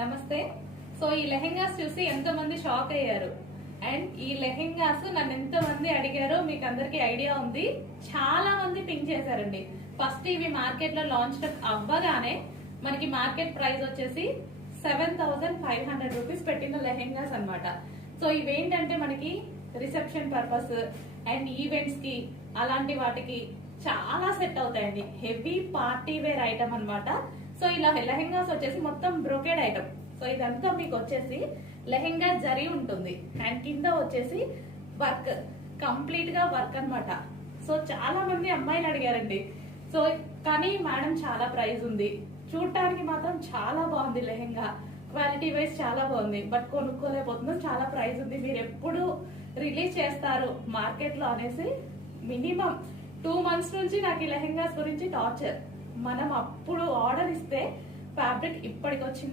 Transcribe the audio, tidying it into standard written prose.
నమస్తే. సో ఈ లెహెంగాస్ చూసి ఎంతో మంది షాక్ అయ్యారు. అండ్ ఈ లెహెంగాస్ నన్ను ఎంతో మంది అడిగారో మీకు అందరికి ఐడియా ఉంది. చాలా మంది పింక్ చేశారండి. ఫస్ట్ ఇవి మార్కెట్ లో లాంచ్ అవ్వగానే మనకి మార్కెట్ ప్రైస్ వచ్చేసి 7,500 రూపీస్ పెట్టిన లెహెంగాస్ అన్నమాట. సో ఇవేంటంటే మనకి రిసెప్షన్ పర్పస్ అండ్ ఈవెంట్స్ కి అలాంటి వాటికి చాలా సెట్ అవుతాయండి. హెవీ పార్టీ వేర్ ఐటమ్ అన్నమాట. సో ఇలా లెహెంగాస్ వచ్చేసి మొత్తం బ్రోకెడ్ ఐటమ్. సో ఇదంతా మీకు వచ్చేసి లెహెంగా జరీ ఉంటుంది అండ్ కింద వచ్చేసి వర్క్, కంప్లీట్ గా వర్క్ అన్నమాట. సో చాలా మంది అమ్మాయిలు అడిగారండి. సో కానీ మేడం చాలా ప్రైస్ ఉంది, చూడటానికి మాత్రం చాలా బాగుంది లెహెంగా, క్వాలిటీ వైజ్ చాలా బాగుంది, బట్ కొనుక్కోలేకపోతున్నాం, చాలా ప్రైస్ ఉంది, మీరు ఎప్పుడు రిలీజ్ చేస్తారు మార్కెట్ లో అనేసి మినిమం 2 months నుంచి నాకు ఈ లెహెంగాస్ గురించి టార్చర్. మనం అప్పుడు ఆర్డర్ ఇస్తే ఫ్యాబ్రిక్ ఇప్పటికి వచ్చింది